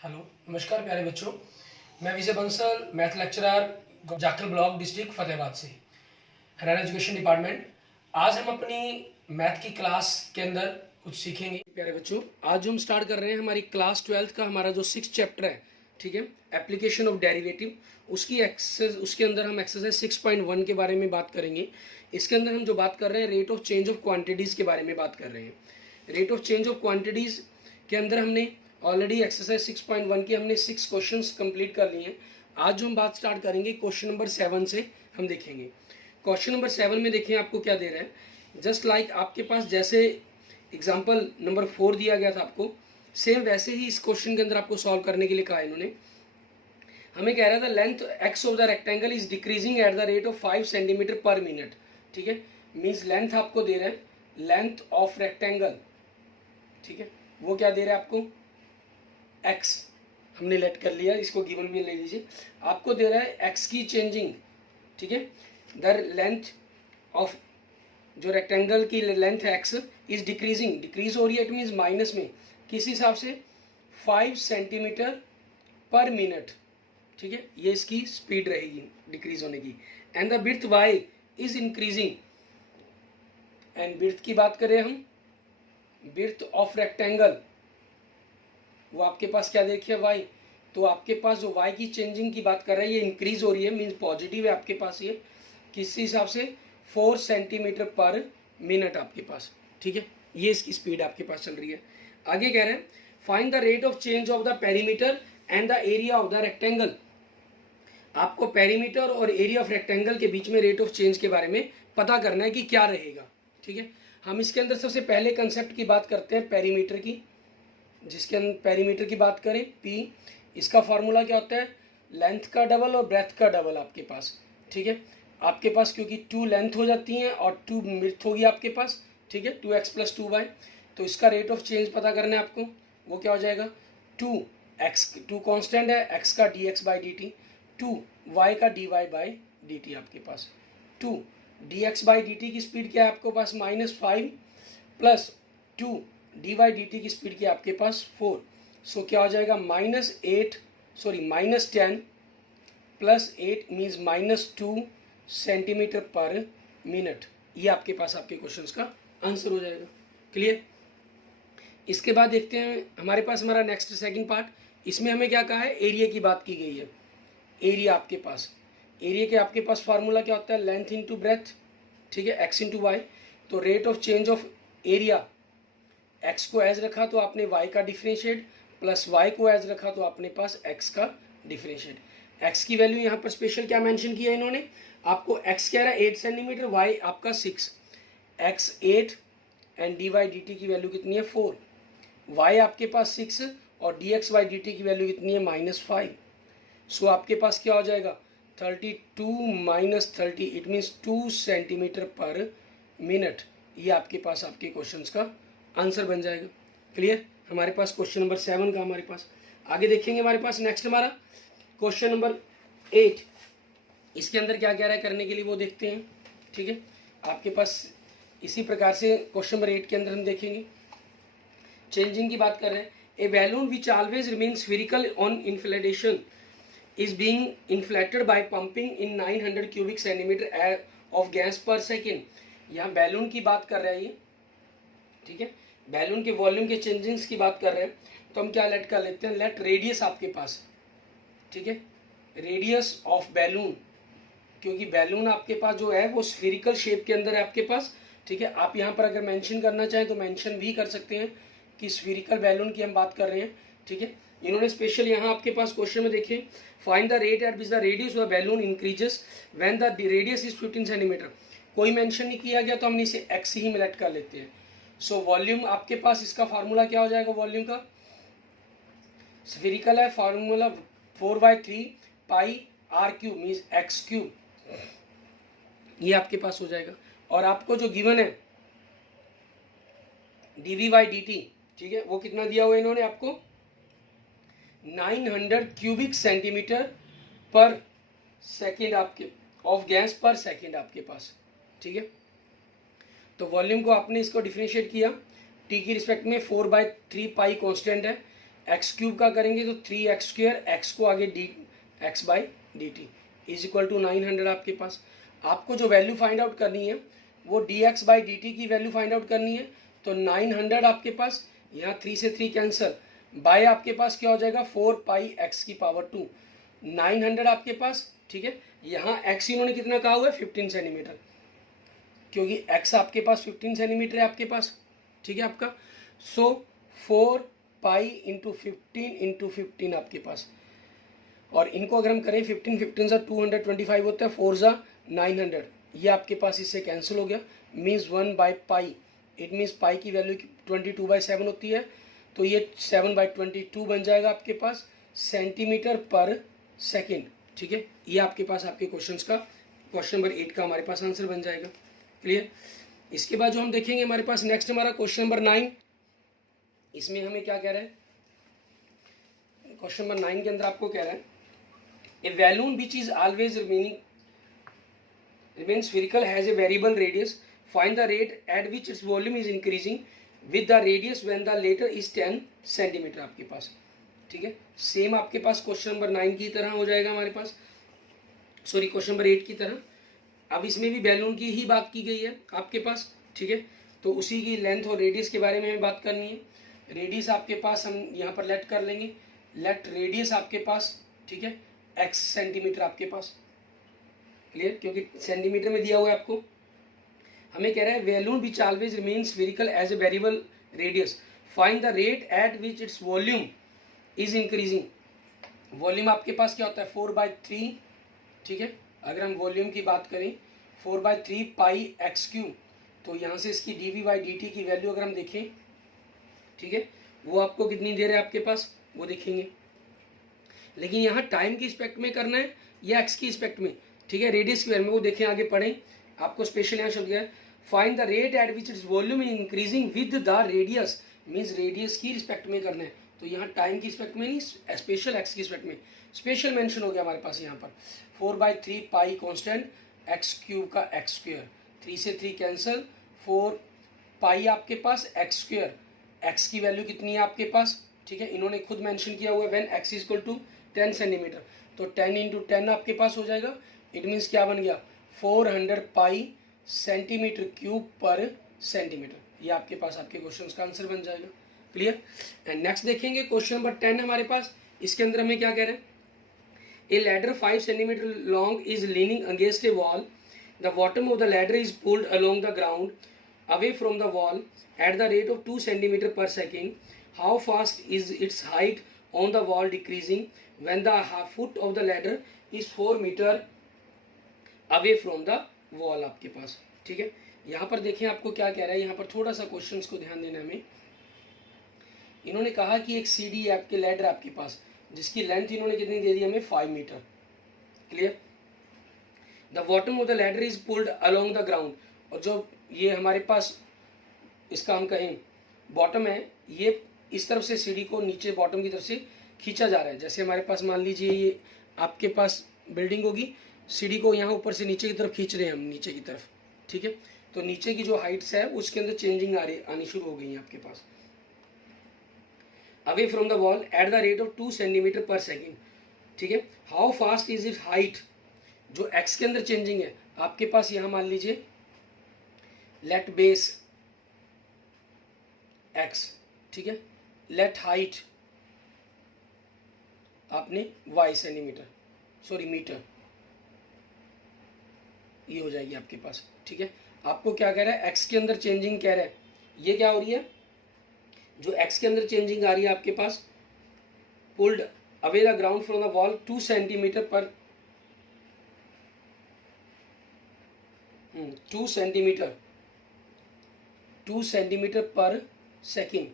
Hello, नमस्कार प्यारे बच्चों। मैं Vijay Bansal, math lecturer, Jakhal block, district Fatehabad से, हरियाणा एजुकेशन डिपार्टमेंट। आज हम अपनी मैथ की क्लास के अंदर कुछ सीखेंगे। प्यारे बच्चों, आज जो हम स्टार्ट कर रहे हैं हमारी क्लास 12th का हमारा जो 6th चैप्टर है, ठीक है, एप्लीकेशन ऑफ डेरिवेटिव, उसके अंदर हम एक्सरसाइज 6.1 के बारे में बात करेंगे। इसके अंदर हम जो बात कर रहे हैं rate of change of quantities के बारे में बात कर रहे हैं। Rate of change of quantities के अंदर हमने ऑलरेडी एक्सरसाइज 6.1 की हमने 6 क्वेश्चंस कंप्लीट कर लिए हैं। आज जो हम बात स्टार्ट करेंगे क्वेश्चन नंबर 7 से हम देखेंगे। क्वेश्चन नंबर 7 में देखिए आपको क्या दे रहा है। जस्ट लाइक आपके पास जैसे एग्जाम्पल नंबर 4 दिया गया था आपको, सेम वैसे ही इस क्वेश्चन के अंदर आपको सॉल्व करने के लिए कहा इन्होंने। हमें कह रहा था length x of the rectangle is decreasing eight the rate of 5 centimetre पर मिनट। ठीक है, मीन्स लेंथ आपको दे रहा है, लेंथ ऑफ रेक्टेंगल, ठीक है, वो क्या दे रहा है आपको, एक्स हमने लेट कर लिया, इसको गिवन भी ले लीजिए। आपको दे रहा है एक्स की चेंजिंग, ठीक है, द लेंथ ऑफ जो रेक्टेंगल की लेंथ है एक्स इज डिक्रीजिंग, डिक्रीज हो रही है, इट मीन्स माइनस में, किस हिसाब से, 5 सेंटीमीटर पर मिनट, ठीक है, ये इसकी स्पीड रहेगी डिक्रीज होने की। And the birth y is increasing, and birth की बात करें हम, बिर्थ ऑफ रेक्टेंगल वो आपके पास क्या देखिए वाई, तो आपके पास जो वाई की चेंजिंग की बात कर रहे हैं ये इंक्रीज हो रही है, मीन्स पॉजिटिव है आपके पास, ये किस हिसाब से, 4 सेंटीमीटर पर मिनट आपके पास, ठीक है, ये इसकी स्पीड आपके पास चल रही है। आगे कह रहे हैं find the rate of change of the perimeter and the area of the rectangle. आपको पेरीमीटर और एरिया ऑफ रेक्टेंगल के बीच में रेट ऑफ चेंज के बारे में पता करना है कि क्या रहेगा, ठीक है। हम इसके अंदर सबसे पहले कंसेप्ट की बात करते हैं पेरीमीटर की। जिसके अंदर पेरीमीटर की बात करें पी, इसका फॉर्मूला क्या होता है, लेंथ का डबल और ब्रेथ का डबल आपके पास, ठीक है। आपके पास क्योंकि 2 लेंथ हो जाती हैं और 2 ब्रेथ होगी आपके पास, ठीक है, 2x + 2y। तो इसका रेट ऑफ चेंज पता करना है आपको, वो क्या हो जाएगा, 2 कॉन्स्टेंट है, x का dx/dt, 2y का dy/dt आपके पास, 2 dx/dt की स्पीड क्या है आपके पास, -5 प्लस 2 dy/dt की स्पीड की आपके पास 4। सो क्या हो जाएगा, -10 प्लस 8 मीन्स -2 सेंटीमीटर पर मिनट। ये आपके पास आपके क्वेश्चंस का आंसर हो जाएगा। क्लियर। इसके बाद देखते हैं हमारे पास हमारा नेक्स्ट सेकंड पार्ट, इसमें हमें क्या कहा है, एरिया की बात की गई है। एरिया आपके पास, एरिया के आपके पास फार्मूला क्या होता है, लेंथ इंटू ब्रेथ, ठीक है, x इंटू वाई। तो rate of change of area, x को एज रखा तो आपने y का डिफरेंशिएट, प्लस y को एज रखा तो आपने पास x का डिफरेंशिएट। x की वैल्यू यहाँ पर स्पेशल क्या मेंशन किया है इन्होंने, आपको x कह रहा है 8 सेंटीमीटर, y आपका 6, x 8 एंड dy/dt की वैल्यू कितनी है 4, y आपके पास 6 और dx/dt की वैल्यू कितनी है -5। सो आपके पास क्या हो जाएगा, 32 - 30, इट मीन्स 2 सेंटीमीटर पर मिनट। ये आपके पास आपके क्वेश्चंस का आंसर बन जाएगा। क्लियर। हमारे पास क्वेश्चन नंबर 7 का हमारे पास आगे देखेंगे। हमारे पास नेक्स्ट हमारा क्वेश्चन नंबर 8, इसके अंदर क्या कह रहा है करने के लिए वो देखते हैं, ठीक है। आपके पास इसी प्रकार से क्वेश्चन नंबर 8 के अंदर हम देखेंगे, चेंजिंग की बात कर रहे हैं। A balloon which always remain spherical on inflation is being inflated by pumping in 900 cubic centimetre of gas per second. यहाँ बैलून की बात कर रहे हैं ये, ठीक है, बैलून के वॉल्यूम के चेंजिंग्स की बात कर रहे हैं। तो हम क्या लेट कर लेते हैं, लेट रेडियस आपके पास, ठीक है, रेडियस ऑफ बैलून, क्योंकि बैलून आपके पास जो है वो स्फेरिकल शेप के अंदर है आपके पास, ठीक है। आप यहाँ पर अगर मेंशन करना चाहें तो मेंशन भी कर सकते हैं कि स्फेरिकल बैलून की हम बात कर रहे हैं, ठीक है। इन्होंने स्पेशल यहाँ आपके पास क्वेश्चन में देखें, find the rate at which the radius of the balloon increases when the radius is 15 centimetre. कोई मेंशन नहीं किया गया तो हमने इसे एक्स ही में लेट कर लेते हैं। सो वॉल्यूम आपके पास इसका फार्मूला क्या हो जाएगा, वॉल्यूम का, स्फेरिकल है, फार्मूला 4/3 पाई r³ मीन्स x³, ये आपके पास हो जाएगा। और आपको जो गिवन है dv/dt, ठीक है, वो कितना दिया हुआ इन्होंने आपको, 900 क्यूबिक सेंटीमीटर पर सेकेंड आपके ऑफ गैस पर सेकेंड आपके पास, ठीक है। तो वॉल्यूम को आपने इसको डिफरेंशिएट किया, टी की रिस्पेक्ट में 4/3 पाई कॉन्स्टेंट है, एक्स क्यूब का करेंगे तो 3x², एक्स को आगे d x by D t is equal to 900 आपके पास। आपको जो वैल्यू फाइंड आउट करनी है वो D x by D T की वैल्यू फाइंड आउट करनी है। तो 900 आपके पास, यहाँ 3 से 3 कैंसल, बाय आपके पास क्या हो जाएगा 4π(x⁻²) 900 आपके पास, ठीक है। यहाँ x इन्होंने कितना कहा हुआ है 15 सेंटीमीटर, क्योंकि x आपके पास 15 सेंटीमीटर है आपके पास, ठीक है आपका। सो 4π×15 आपके पास, और इनको अगर हम करें 15 से 225 होता है, 4 ज़ा 900, ये आपके पास इससे कैंसिल हो गया, मीन्स 1/π। इट मीन्स पाई की वैल्यू 22/7 होती है, तो ये 7/22 बन जाएगा आपके पास सेंटीमीटर पर सेकेंड, ठीक है। ये आपके पास आपके क्वेश्चंस का, क्वेश्चन नंबर 8 का हमारे पास आंसर बन जाएगा। क्लियर। इसके बाद जो हम देखेंगे हमारे पास नेक्स्ट हमारा क्वेश्चन नंबर 9। इसमें हमें क्या कह रहा है, क्वेश्चन नंबर 9 के अंदर आपको कह रहा है a balloon which is always remains spherical has a variable radius, find the rate at which its volume is increasing with the radius when the latter is 10 centimetre आपके पास, ठीक है। सेम आपके पास क्वेश्चन नंबर 9 की तरह हो जाएगा हमारे पास, सॉरी क्वेश्चन नंबर 8 की तरह। अब इसमें भी बैलून की ही बात की गई है आपके पास, ठीक है। तो उसी की लेंथ और रेडियस के बारे में हमें बात करनी है। रेडियस आपके पास हम यहाँ पर लेट कर लेंगे, लेट रेडियस आपके पास, ठीक है, x सेंटीमीटर आपके पास। क्लियर, क्योंकि सेंटीमीटर में दिया हुआ है आपको। हमें कह रहा है balloon which always remains spherical as a variable radius, find the rate at which its volume is increasing. Volume आपके पास क्या होता है 4/3, ठीक है। अगर हम वॉल्यूम की बात करें 4/3π(x³), तो यहाँ से इसकी dv/dt की वैल्यू अगर हम देखें, ठीक है, वो आपको कितनी दे रहे हैं आपके पास वो देखेंगे। लेकिन यहाँ टाइम की रिस्पेक्ट में करना है या एक्स की रिस्पेक्ट में, ठीक है, रेडियस की वैल्यू में, वो देखें आगे पढ़ें। आपको स्पेशल यहाँ शब्द है find the rate at which its volume is increasing with the radius, means radius की रिस्पेक्ट में करना है। तो यहाँ टाइम की रिस्पेक्ट में नहीं, स्पेशल एक्स की रिस्पेक्ट में, स्पेशल मेंशन हो गया हमारे पास यहाँ पर 4/3π कॉन्स्टेंट x³ का x², 3 से 3 कैंसल, 4π आपके पास x², x की वैल्यू कितनी है आपके पास, ठीक है, इन्होंने खुद मेंशन किया हुआ है when x equal to 10 centimetre, तो 10 × 10 आपके पास हो जाएगा। इट मीन्स क्या बन गया 400π सेंटीमीटर क्यूब पर सेंटीमीटर। ये आपके पास आपके क्वेश्चन का आंसर बन जाएगा। क्लियर। एंड नेक्स्ट देखेंगे क्वेश्चन नंबर 10 हमारे पास। इसके अंदर हमें क्या कह रहे हैं, a ladder 5 centimetre long is leaning against a wall, the bottom of the ladder is pulled along the ground away from the wall at the rate of 2 centimetre per second, how fast is its height on the wall decreasing when the foot of the ladder is 4 metre away from the wall आपके पास, ठीक है। यहाँ पर देखें आपको क्या कह रहा है, यहाँ पर थोड़ा सा क्वेश्चंस को ध्यान देना हमें। इन्होंने कहा कि एक सीढ़ी है आपके लैडर आपके पास, जिसकी लेंथ इन्होंने कितनी दे दी हमें 5 metre. Clear. The bottom of the ladder is pulled along the ground, और जो ये हमारे पास इसका हम कहें बॉटम है, ये इस तरफ से सीढ़ी को नीचे बॉटम की तरफ से खींचा जा रहा है। जैसे हमारे पास मान लीजिए ये आपके पास बिल्डिंग होगी, सीढ़ी को यहाँ ऊपर से नीचे की तरफ खींच रहे हैं हम, नीचे की तरफ, ठीक है। तो नीचे की जो हाइट्स है उसके अंदर चेंजिंग आनी शुरू हो गई है आपके पास। Away from the wall at the rate of 2 centimetre per second, ठीक है। How fast is it height, जो एक्स के अंदर चेंजिंग है आपके पास, यहाँ मान लीजिए लेट बेस एक्स, ठीक है, लेट हाइट आपने y सेंटीमीटर, सॉरी मीटर, ये हो जाएगी आपके पास, ठीक है। आपको क्या कह रहा है x के अंदर चेंजिंग कह रहा है, ये क्या हो रही है, जो x के अंदर चेंजिंग आ रही है आपके पास, pulled away the ground from the wall 2 centimetre per 2 centimetre per second.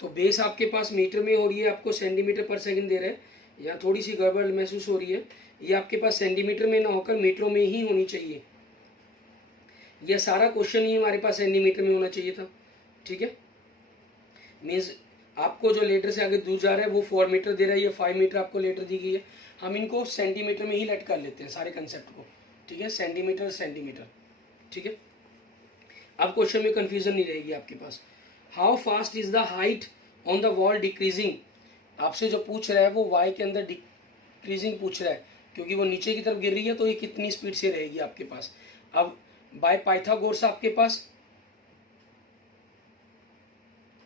तो बेस आपके पास मीटर में हो रही है, आपको सेंटीमीटर पर सेकेंड दे रहे हैं, यहाँ थोड़ी सी गड़बड़ महसूस हो रही है। ये आपके पास सेंटीमीटर में ना होकर मीटरों में ही होनी चाहिए। यह सारा क्वेश्चन ही हमारे पास सेंटीमीटर में होना चाहिए था, ठीक है। मीन्स आपको जो लेटर से आगे दूर जा रहा है वो 4 मीटर दे रहा है, ये 5 मीटर आपको लेटर दी गई है। हम इनको सेंटीमीटर में ही लेट कर लेते हैं सारे कंसेप्ट को, ठीक है, सेंटीमीटर सेंटीमीटर, ठीक है। अब क्वेश्चन में कंफ्यूजन नहीं रहेगी आपके पास। How fast is the height on the wall decreasing आपसे जो पूछ रहा है वो y के अंदर डिक्रीजिंग पूछ रहा है, क्योंकि वो नीचे की तरफ गिर रही है, तो ये कितनी स्पीड से रहेगी आपके पास। अब बाय पाइथागोरस आपके पास,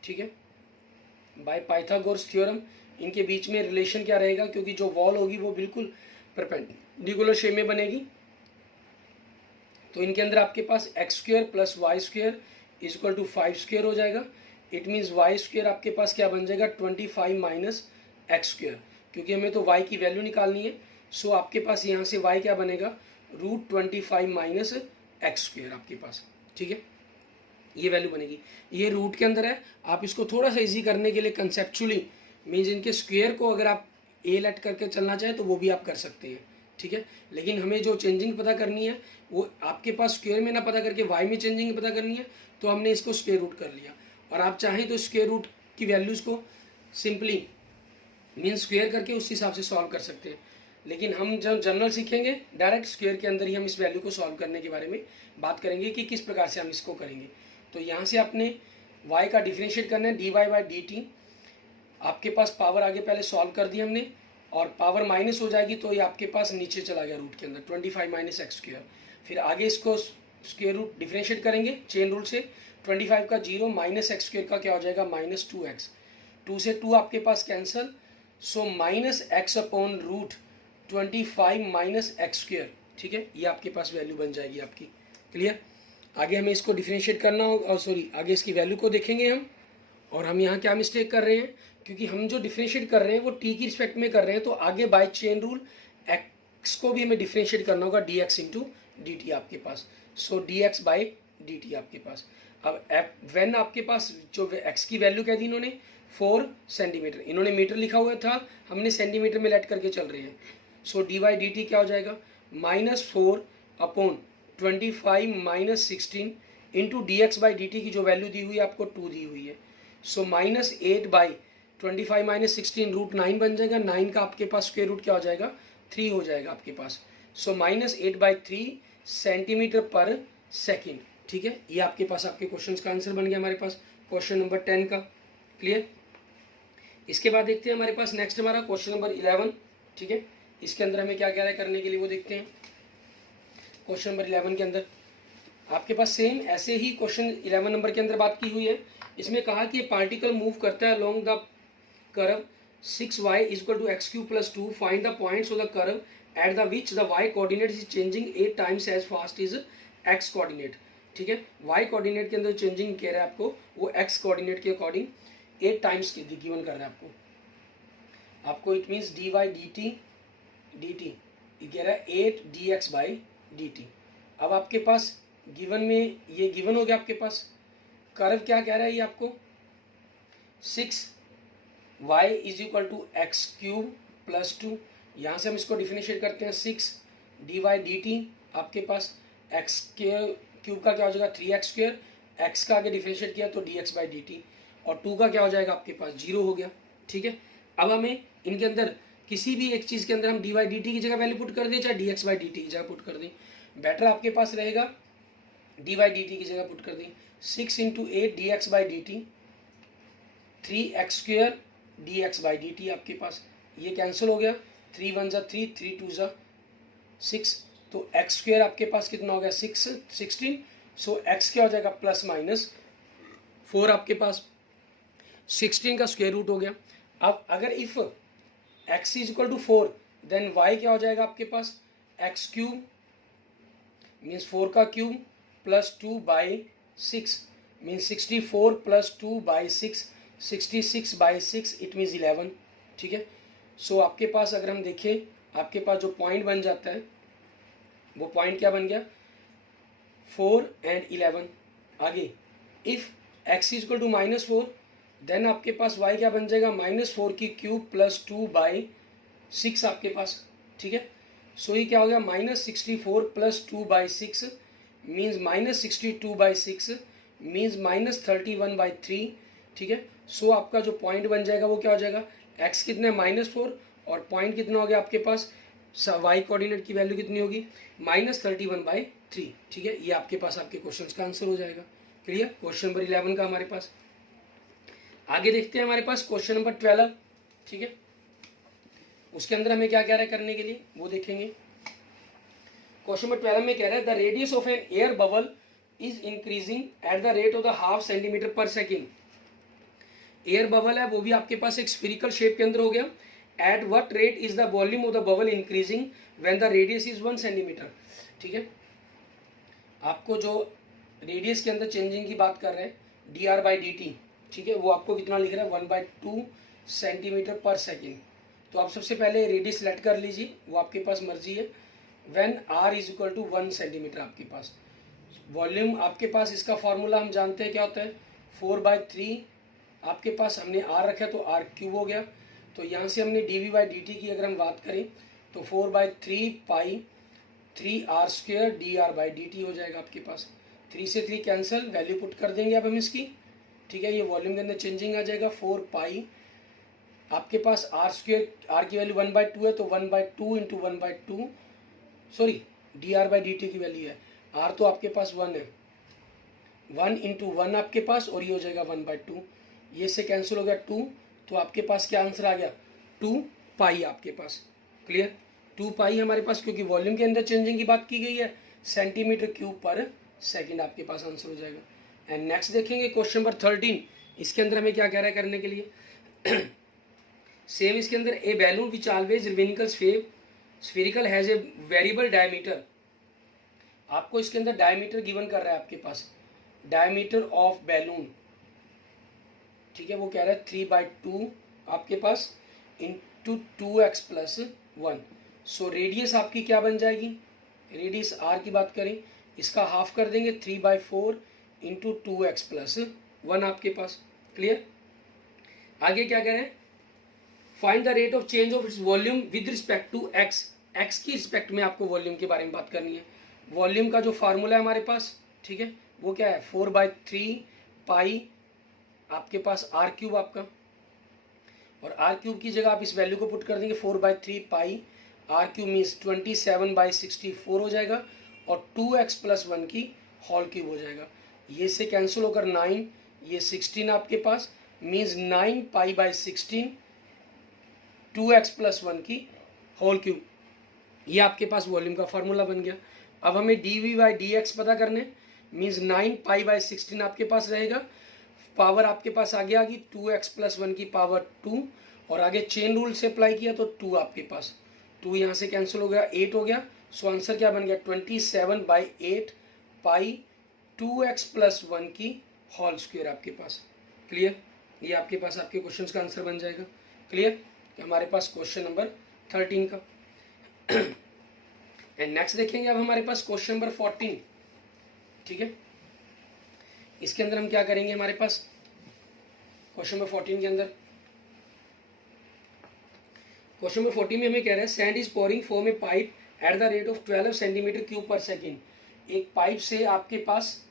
ठीक है, बाय पाइथागोरस थ्योरम इनके बीच में रिलेशन क्या रहेगा, क्योंकि जो वॉल होगी वो बिल्कुल परपेंडिकुलर शेप में बनेगी, तो इनके अंदर आपके पास X square plus Y square is equal to 5 square हो जाएगा। इट मीन्स वाई स्क्वायर आपके पास क्या बन जाएगा 25 माइनस एक्स स्क्वायर, क्योंकि हमें तो वाई की वैल्यू निकालनी है। सो आपके पास यहाँ से वाई क्या बनेगा √25 माइनस एक्स स्क्वायर आपके पास, ठीक है, ये वैल्यू बनेगी। ये रूट के अंदर है, आप इसको थोड़ा सा इजी करने के लिए कंसेप्चुअली मीन्स इनके स्क्वायर को अगर आप ए लेट करके चलना चाहें तो वो भी आप कर सकते हैं, ठीक है। लेकिन हमें जो चेंजिंग पता करनी है वो आपके पास स्क्वायर में ना पता करके वाई में चेंजिंग पता करनी है, तो हमने इसको स्क्वायर रूट कर लिया। और आप चाहें तो स्क्वायर रूट की वैल्यूज़ को सिंपली मीन्स स्क्वायर करके उस हिसाब से सॉल्व कर सकते हैं, लेकिन हम जब जनरल सीखेंगे डायरेक्ट स्क्वायर के अंदर ही हम इस वैल्यू को सॉल्व करने के बारे में बात करेंगे कि किस प्रकार से हम इसको करेंगे। तो यहाँ से आपने y का डिफरेंशिएट करना है dy/dt, आपके पास पावर आगे पहले सॉल्व कर दी हमने, और पावर माइनस हो जाएगी तो ये आपके पास नीचे चला गया रूट के अंदर 25 माइनस एक्स स्क्वायर। फिर आगे इसको स्क्वायर रूट डिफरेंशिएट करेंगे चेन रूल से, 25 का 0 माइनस एक्स स्क्वायर का क्या हो जाएगा -2x, 2 से 2 आपके पास cancel, so minus X upon √25 minus X square, ठीक है, ये आपके पास वैल्यू बन जाएगी आपकी। क्लियर। आगे हमें इसको डिफरेंशिएट करना होगा, और सॉरी आगे इसकी वैल्यू को देखेंगे हम। और हम यहाँ क्या मिस्टेक कर रहे हैं, क्योंकि हम जो डिफरेंशिएट कर रहे हैं वो टी की रिस्पेक्ट में कर रहे हैं, तो आगे बाय चेन रूल एक्स को भी हमें डिफरेंशिएट करना होगा dx इंटू डी आपके पास, सो dx/dt आपके पास। अब व्हेन आपके पास जो एक्स की वैल्यू क्या दी इन्होंने 4 सेंटीमीटर, इन्होंने मीटर लिखा हुआ था, हमने सेंटीमीटर में लेट करके चल रहे हैं। सो dy/dt क्या हो जाएगा -4 अपॉन 25 माइनस 16 इंटू dx/dt की जो वैल्यू दी हुई है आपको 2 दी हुई है, सो -8/25 माइनस 16 √9 बन जाएगा। 9 का आपके पास स्क्वायर रूट क्या हो जाएगा 3 हो जाएगा आपके पास, सो -8/3 सेंटीमीटर पर सेकेंड, ठीक है। ये आपके पास आपके क्वेश्चन का आंसर बन गया हमारे पास क्वेश्चन नंबर 10 का। क्लियर। इसके बाद देखते हैं हमारे पास नेक्स्ट हमारा क्वेश्चन नंबर 11, ठीक है। इसके अंदर हमें क्या क्या है करने के लिए वो देखते हैं। क्वेश्चन नंबर 11 के अंदर आपके पास सेम ऐसे ही क्वेश्चन 11 नंबर के अंदर बात की हुई है। इसमें कहा कि पार्टिकल मूव करता है along the curve 6y is equal to x³ + 2, find the points of the curve at the which the y coordinate is changing 8 times as fast is x coordinate, ठीक है। y कोऑर्डिनेट के अंदर changing कह रहा है आपको, वो x coordinate के अकॉर्डिंग 8 टाइम्स गिवन कर रहा है आपको इट मीन्स dy/dt ये कह रहा है 8 dx/dt। अब आपके पास गिवन में ये गिवन हो गया, आपके पास कर्व क्या कह रहा है ये आपको 6y is equal to x³ + 2, यहाँ से हम इसको डिफरेंशिएट करते हैं 6 dy/dt आपके पास x क्यूब का क्या हो जाएगा 3x², x का आगे डिफरेंशिएट किया तो dx/dt, और 2 का क्या हो जाएगा आपके पास 0 हो गया, ठीक है। अब हमें इनके अंदर किसी भी एक चीज़ के अंदर हम dy/dt की जगह वैल्यू पुट कर दें चाहे dx/dt की जगह पुट कर दें, बेटर आपके पास रहेगा dy/dt की जगह पुट कर दें। 6 × 8 dx/dt 3x² dx/dt आपके पास ये कैंसिल हो गया, 3 × 1 = 3, 3 × 2 = 6, तो x² आपके पास कितना हो गया 16, सो x क्या हो जाएगा ±4 आपके पास 16 का स्क्वायर रूट हो गया। अब अगर if x is equal to 4 then y क्या हो जाएगा आपके पास x³ मीन्स 4 का cube plus 2/6 means 64 + 2/6 66/6 it means 11, ठीक है। सो आपके पास अगर हम देखें आपके पास जो पॉइंट बन जाता है वो पॉइंट क्या बन गया 4 और 11। आगे if x is equal to -4 then आपके पास y क्या बन जाएगा -4 की क्यूब प्लस 2/6 आपके पास, ठीक है। सो ये क्या हो गया -64 + 2/6 मीन्स -62/6 मीन्स -31/3, ठीक है। सो आपका जो पॉइंट बन जाएगा वो क्या हो जाएगा x कितना है -4 और पॉइंट कितना हो गया आपके पास y कोऑर्डिनेट की वैल्यू कितनी होगी -31/3, ठीक है। ये आपके पास आपके क्वेश्चन का आंसर हो जाएगा। क्लियर। क्वेश्चन नंबर 11 का हमारे पास। आगे देखते हैं हमारे पास क्वेश्चन नंबर 12, ठीक है। उसके अंदर हमें क्या कह रहा है करने के लिए वो देखेंगे। क्वेश्चन नंबर 12 में कह रहा है the radius of an air bubble is increasing at the rate of the half centimetre per second. Air bubble है वो भी आपके पास एक स्फीरिकल शेप के अंदर हो गया। At what rate is the volume of the bubble increasing when the radius is 1 centimetre. ठीक है, आपको जो रेडियस के अंदर चेंजिंग की बात कर रहे हैं D r by D T, ठीक है, वो आपको कितना लिख रहा है 1/2 सेंटीमीटर पर सेकेंड। तो आप सबसे पहले रेडियस सेलेक्ट कर लीजिए, वो आपके पास मर्जी है। When r is equal to 1 centimetre आपके पास वॉल्यूम, आपके पास इसका फॉर्मूला हम जानते हैं क्या होता है 4/3 आपके पास हमने आर रखा तो आर क्यूब हो गया। तो यहाँ से हमने d we by D T की अगर हम बात करें तो 4/3 pi 3r² d r by D t हो जाएगा आपके पास। 3 से 3 कैंसिल, वैल्यू पुट कर देंगे अब हम इसकी। ठीक है, ये वॉल्यूम के अंदर चेंजिंग आ जाएगा 4 पाई आपके पास r², आर की वैल्यू 1/2 है तो 1/2 into 1/2 sorry D r by D T की वैल्यू है आर तो आपके पास 1 है 1 इंटू 1 आपके पास और ये हो जाएगा 1/2। ये से कैंसिल हो गया 2 तो आपके पास क्या आंसर आ गया 2 पाई आपके पास। क्लियर, 2 पाई हमारे पास क्योंकि वॉल्यूम के अंदर चेंजिंग की बात की गई है सेंटीमीटर क्यूब पर सेकंड आपके पास आंसर हो जाएगा। एंड नेक्स्ट देखेंगे क्वेश्चन नंबर 13। इसके अंदर हमें क्या कह रहा है करने के लिए सेम इसके अंदर ए बैलून विच ऑलवेज रिमेनिकल spherical has a variable diameter. आपको इसके अंदर डायमीटर गिवन कर रहा है आपके पास डायमीटर ऑफ बैलून। ठीक है, वो कह रहा है 3/2 आपके पास into 2x plus 1। So radius आपकी क्या बन जाएगी, रेडियस आर की बात करें इसका हाफ कर देंगे 3/4 इंटू 2x प्लस 1 आपके पास। क्लियर, आगे क्या कह रहे हैं find the rate of change of its volume with respect to x. X की रिस्पेक्ट में आपको वॉल्यूम के बारे में बात करनी है। वॉल्यूम का जो फार्मूला है हमारे पास, ठीक है, वो क्या है 4/3 पाई आपके पास आर क्यूब आपका, और आर क्यूब की जगह आप इस वैल्यू को पुट कर देंगे 4/3 पाई आर क्यूब मीन्स 27/64 हो जाएगा और 2x प्लस 1 की होल क्यूब हो जाएगा। ये से कैंसिल होकर 9, ये 16 आपके पास means 9 pi by 16 2x plus 1 की होल क्यूब। ये आपके पास वॉल्यूम का फार्मूला बन गया। अब हमें d we by d x पता करने मीन्स 9 पाई बाई 16 आपके पास रहेगा, पावर आपके पास आगे आ गई 2x प्लस 1 की पावर 2 और आगे चेन रूल से अप्लाई किया तो 2 आपके पास 2 यहाँ से कैंसिल हो गया 8 हो गया। सो आंसर क्या बन गया 27/8 पाई 2x प्लस 1 की होल स्क्वायर आपके पास। क्लियर, ये आपके पास आपके क्वेश्चन का आंसर बन जाएगा। क्लियर, हमारे पास क्वेश्चन नंबर 13 का। एंड नेक्स्ट देखेंगे अब हमारे पास क्वेश्चन नंबर 14। ठीक है, इसके अंदर हम क्या करेंगे हमारे पास क्वेश्चन नंबर 14 के अंदर क्वेश्चन नंबर 14 में हमें कह रहा है sand is pouring from A pipe eight the rate of 12 centimetre cube per second. एक पाइप से आपके पास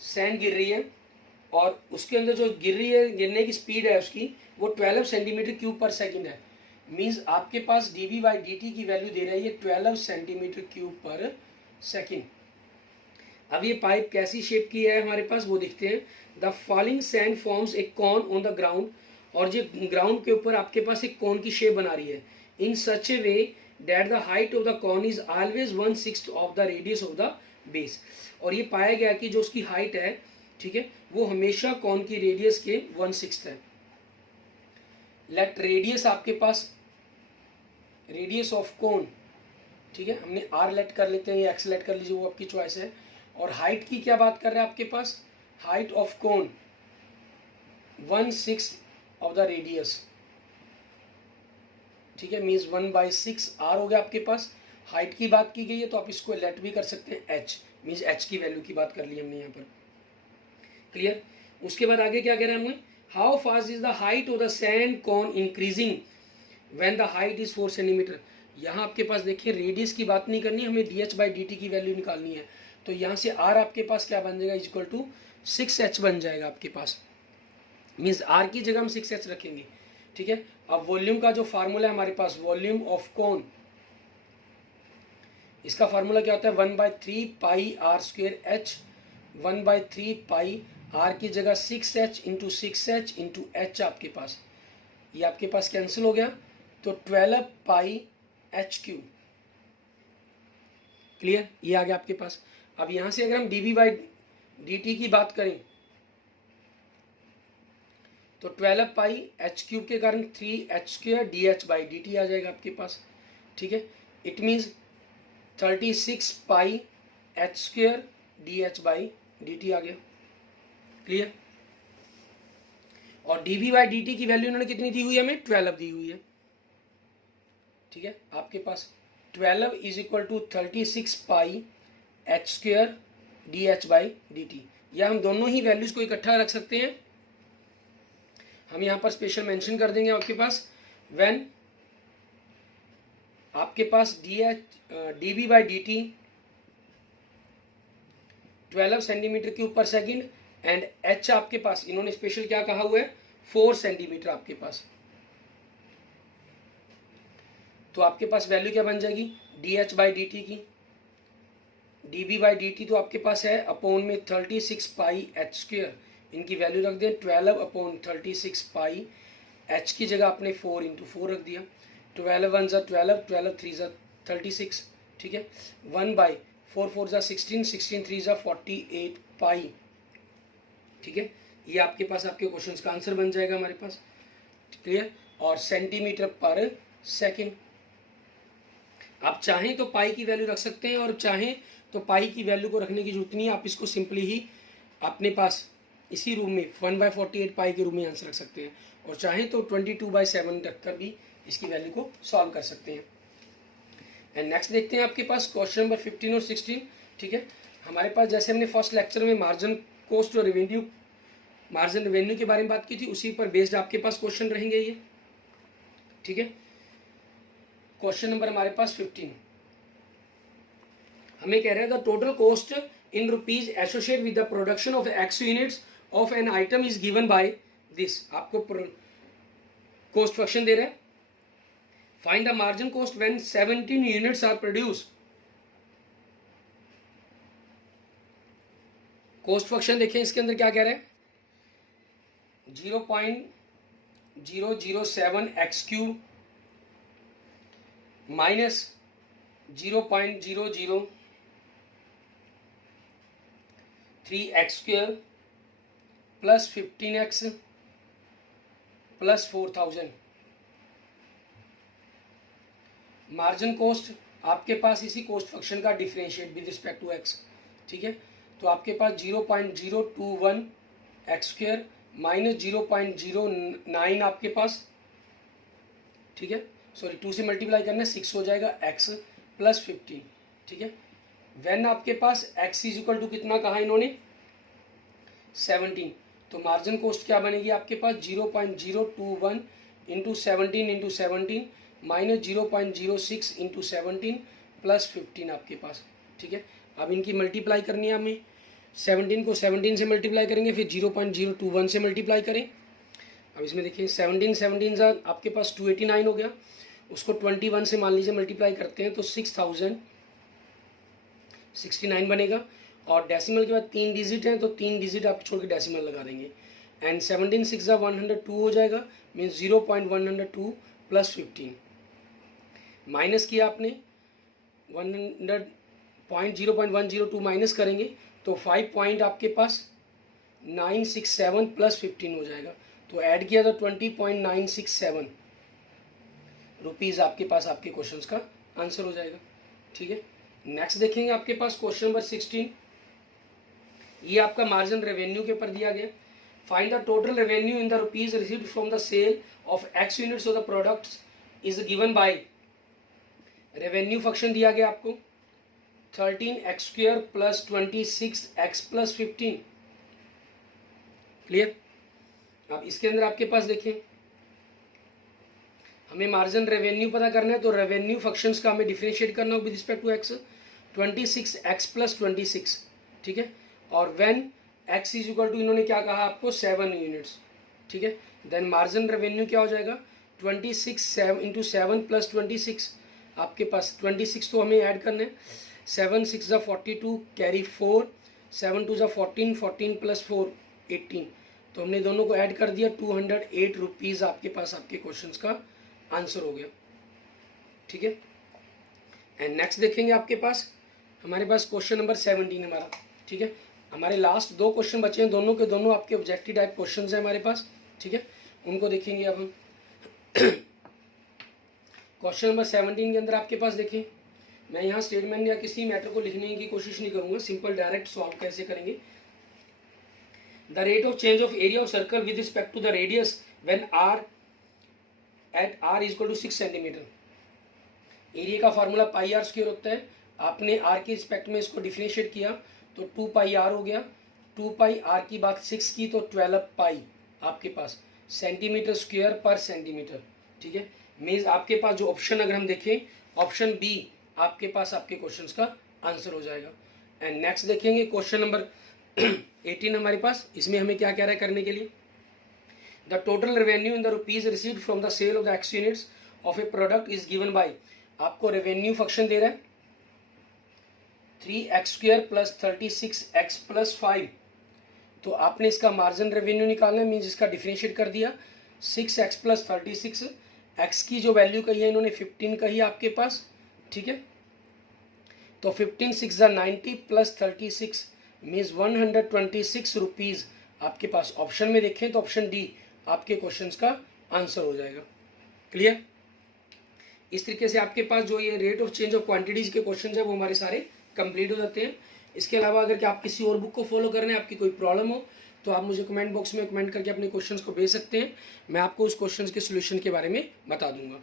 सैंड गिर रही है और उसके अंदर जो गिर रही है गिरने की स्पीड है उसकी वो 12 सेंटीमीटर क्यूब पर सेकेंड है। मीन्स आपके पास D we by D T की वैल्यू दे रहा है ये 12 सेंटीमीटर क्यूब पर सेकेंड। अब ये पाइप कैसी शेप की है हमारे पास वो दिखते हैं। The falling sand forms a cone on the ground, और जो ग्राउंड के ऊपर आपके पास एक कॉन की शेप बना रही है in such a way that the height of the cone is always 1/6 of the radius of the base. और ये पाया गया कि जो उसकी हाइट है, ठीक है, वो हमेशा कॉन की रेडियस के 1/6 है। लेट रेडियस आपके पास रेडियस ऑफ कॉन, ठीक है, हमने आर लेट कर लेते हैं या एक्स लेट कर लीजिए, वो आपकी चॉइस है। और हाइट की क्या बात कर रहे हैं आपके पास, height of cone 1/6 of the radius, ठीक है, मीन्स 1/6 आर हो गया आपके पास। हाइट की बात की गई है तो आप इसको लेट भी कर सकते हैं एच, मीन्स एच की वैल्यू की बात कर ली हमने यहाँ पर। क्लियर, उसके बाद आगे क्या कह रहे हैं हमें, how fast is the height of the sand cone increasing when the height is 4 centimetre. यहाँ आपके पास देखिए रेडियस की बात नहीं करनी, हमें D H by D T की वैल्यू निकालनी है। तो यहाँ से आर आपके पास क्या बन जाएगा इक्वल टू 6h बन जाएगा आपके पास, मीन्स आर की जगह हम 6h रखेंगे। ठीक है, अब वॉल्यूम का जो फार्मूला है हमारे पास वॉल्यूम ऑफ कॉन, इसका फार्मूला क्या होता है 1/3 पाई r² h 1/3 पाई आर की जगह 6h into 6h into H आपके पास, ये आपके पास कैंसिल हो गया, तो 12 पाई एच क्यू। क्लियर, ये आ गया आपके पास। अब यहां से अगर हम d B by D T की बात करें तो 12 पाई एच क्यूब के कारण 3h² D H by D T आ जाएगा आपके पास। ठीक है, it means 36 pi h² D H by D T आ गया। क्लियर, और D we by D T की वैल्यू उन्होंने कितनी दी हुई है, हमें 12 दी हुई है। ठीक है, आपके पास 12 is equal to 36 pi h² D H by D t, या हम दोनों ही वैल्यूज को इकट्ठा रख सकते हैं। हम यहाँ पर स्पेशल मेंशन कर देंगे आपके पास, व्हेन आपके पास D B by D T 12 centimetre cube per second and H आपके पास इन्होंने स्पेशल क्या कहा हुआ है, 4 सेंटीमीटर आपके पास। तो आपके पास वैल्यू क्या बन जाएगी, D H by D T की, D B by D T तो आपके पास है अपॉन में 36 पाई h², इनकी वैल्यू रख दें 12 अपॉन 36 पाई, h की जगह आपने 4 इंटू 4 रख दिया, 12 1 ज़ा 12, 12 3 ज़ा 36। ठीक है, 1 बाई 4 4 ज़ा 16, 16 3 ज़ा 48 पाई। ठीक है, ये आपके पास आपके क्वेश्चन का आंसर बन जाएगा हमारे पास। क्लियर, और सेंटीमीटर पर सेकेंड। आप चाहें तो पाई की वैल्यू रख सकते हैं और चाहें तो पाई की वैल्यू को रखने की जरूरत नहीं है, आप इसको सिंपली ही अपने पास इसी रूम में 1/48 पाई के रूम में आंसर रख सकते हैं, और चाहें तो 22/7 रखकर भी इसकी वैल्यू को सॉल्व कर सकते हैं। एंड नेक्स्ट देखते हैं आपके पास क्वेश्चन नंबर 15 और 16। ठीक है, हमारे पास जैसे हमने फर्स्ट लेक्चर में मार्जिन कॉस्ट और मार्जिन रेवेन्यू के बारे में बात की थी, उसी पर बेस्ड आपके पास क्वेश्चन रहेंगे ये। ठीक है, क्वेश्चन नंबर हमारे पास 15 हमें कह रहा है the total cost in rupees associate with the production of x units of an item is given by this. आपको कॉस्ट फंक्शन दे रहा है, find the margin cost when 17 units are produce. Cost function देखें, इसके अंदर क्या कह रहा है, 0.007 x cube minus 0.003 x square plus 15x plus 4000। Margin cost आपके पास इसी कॉस्ट फंक्शन का differentiate with respect to x. ठीक है, तो आपके पास 0.021 एक्स स्क्वायर माइनस 0.09 आपके पास। ठीक है, सॉरी 2 से मल्टीप्लाई करना है, 6 हो जाएगा x प्लस 15। ठीक है, व्हेन आपके पास x इज इक्वल टू कितना कहा इन्होंने 17, तो मार्जिन कॉस्ट क्या बनेगी आपके पास 0.021 इंटू 17 माइनस 0.06 इंटू 17 प्लस 15 आपके पास। ठीक है, अब इनकी मल्टीप्लाई करनी है हमें, 17 को 17 से मल्टीप्लाई करेंगे, फिर 0.021 से मल्टीप्लाई करें। अब इसमें देखिए 17 आपके पास 289 हो गया, उसको 21 से मान लीजिए मल्टीप्लाई करते हैं तो 6069 बनेगा, और डेसिमल के बाद 3 डिजिट हैं तो 3 डिजिट आप छोड़ के डेसिमल लगा देंगे, एंड 17 6 102 हो जाएगा, मीन्स 0.102 प्लस 15 माइनस किया आपने 0.102 माइनस करेंगे तो 5 पॉइंट आपके पास 967 प्लस 15 हो जाएगा, तो ऐड किया तो 20.967 रुपीज़ आपके पास आपके क्वेश्चंस का आंसर हो जाएगा। ठीक है, नेक्स्ट देखेंगे आपके पास क्वेश्चन नंबर 16। ये आपका मार्जिन रेवेन्यू के ऊपर दिया गया, find the total revenue in the rupees received from the sale of x units of the products is given by. Revenue function दिया गया आपको 13x² plus 26x plus 15। Clear, अब इसके अंदर आपके पास देखिए हमें मार्जिन रेवेन्यू पता करना है, तो रेवेन्यू फंक्शंस का हमें डिफरेंशिएट करना हो with respect to x, 26x plus 26। ठीक है, और when x is equal to इन्होंने क्या कहा आपको 7 यूनिट्स। ठीक है, देन मार्जिन रेवेन्यू क्या हो जाएगा 26 इंटू 7 प्लस 26। आपके पास 26 तो हमें ऐड करना है, 7 6 42 कैरी 4, 7 2 14 14 प्लस 4 218, तो हमने दोनों को ऐड कर दिया, 208 रुपीज़ आपके पास आपके क्वेश्चंस का आंसर हो गया। ठीक है, एंड नेक्स्ट देखेंगे आपके पास, हमारे पास क्वेश्चन नंबर 17 हमारा। ठीक है, हमारे लास्ट 2 क्वेश्चन बचे हैं, दोनों के दोनों आपके ऑब्जेक्टिव टाइप क्वेश्चन हैं हमारे पास। ठीक है, उनको देखेंगे अब हम। क्वेश्चन नंबर 17 के अंदर आपके पास देखिए, मैं यहाँ स्टेटमेंट या किसी मैटर को लिखने की कोशिश नहीं करूँगा, सिंपल डायरेक्ट सॉल्व कैसे करेंगे। The rate of change of area of circle with respect to the radius when r at r is equal to 6 centimetre. Area का फार्मूला पाई आर स्क्वायर होता है, आपने आर के रिस्पेक्ट में इसको differentiate किया तो 2 पाई आर हो गया, 2 पाई आर की बात 6 की तो 12 पाई आपके पास सेंटीमीटर स्क्वायर पर सेंटीमीटर। ठीक है, मीन्स आपके पास जो ऑप्शन अगर हम देखें, ऑप्शन बी आपके पास आपके क्वेश्चंस का आंसर हो जाएगा। एंड नेक्स्ट देखेंगे क्वेश्चन नंबर 18 हमारे पास, इसमें हमें क्या कह रहा है करने के लिए। The total revenue in the rupees received from the sale of the x units of a product is given by, आपको रेवेन्यू फंक्शन दे रहा है 3x² प्लस 36x प्लस 5, तो आपने इसका मार्जिन रेवेन्यू निकालना है, मीन्स इसका डिफरेंशिएट कर दिया। 6x प्लस 36, x की जो वैल्यू कही है इन्होंने 15 कही आपके पास। ठीक है, तो 15 6 ज़ा 90 प्लस 36 मीन्स 126 रुपीज़ आपके पास। ऑप्शन में देखें तो ऑप्शन डी आपके क्वेश्चंस का आंसर हो जाएगा। क्लियर, इस तरीके से आपके पास जो ये rate of change of quantities के क्वेश्चन है वो हमारे सारे कंप्लीट हो जाते हैं। इसके अलावा अगर कि आप किसी और बुक को फॉलो कर रहे हैं, आपकी कोई प्रॉब्लम हो तो आप मुझे कमेंट बॉक्स में कमेंट करके अपने क्वेश्चंस को भेज सकते हैं, मैं आपको उस क्वेश्चंस के सोल्यूशन के बारे में बता दूंगा।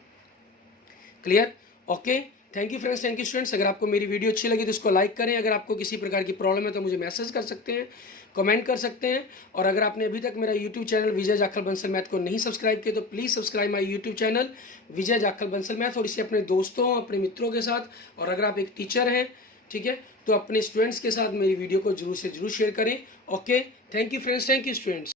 Clear, okay, thank you friends, thank you students. अगर आपको मेरी वीडियो अच्छी लगी तो इसको लाइक करें, अगर आपको किसी प्रकार की प्रॉब्लम है तो मुझे मैसेज कर सकते हैं, कमेंट कर सकते हैं, और अगर आपने अभी तक मेरा यूट्यूब चैनल विजय जाखल बंसल मैथ को नहीं सब्सक्राइब किया तो please subscribe my YouTube channel Vijay Jakhal Bansal math, और इसे अपने दोस्तों अपने मित्रों के साथ, और अगर आप एक टीचर हैं, ठीक है, तो अपने स्टूडेंट्स के साथ मेरी वीडियो को जरूर से जरूर शेयर करें। Okay, thank you friends, thank you students.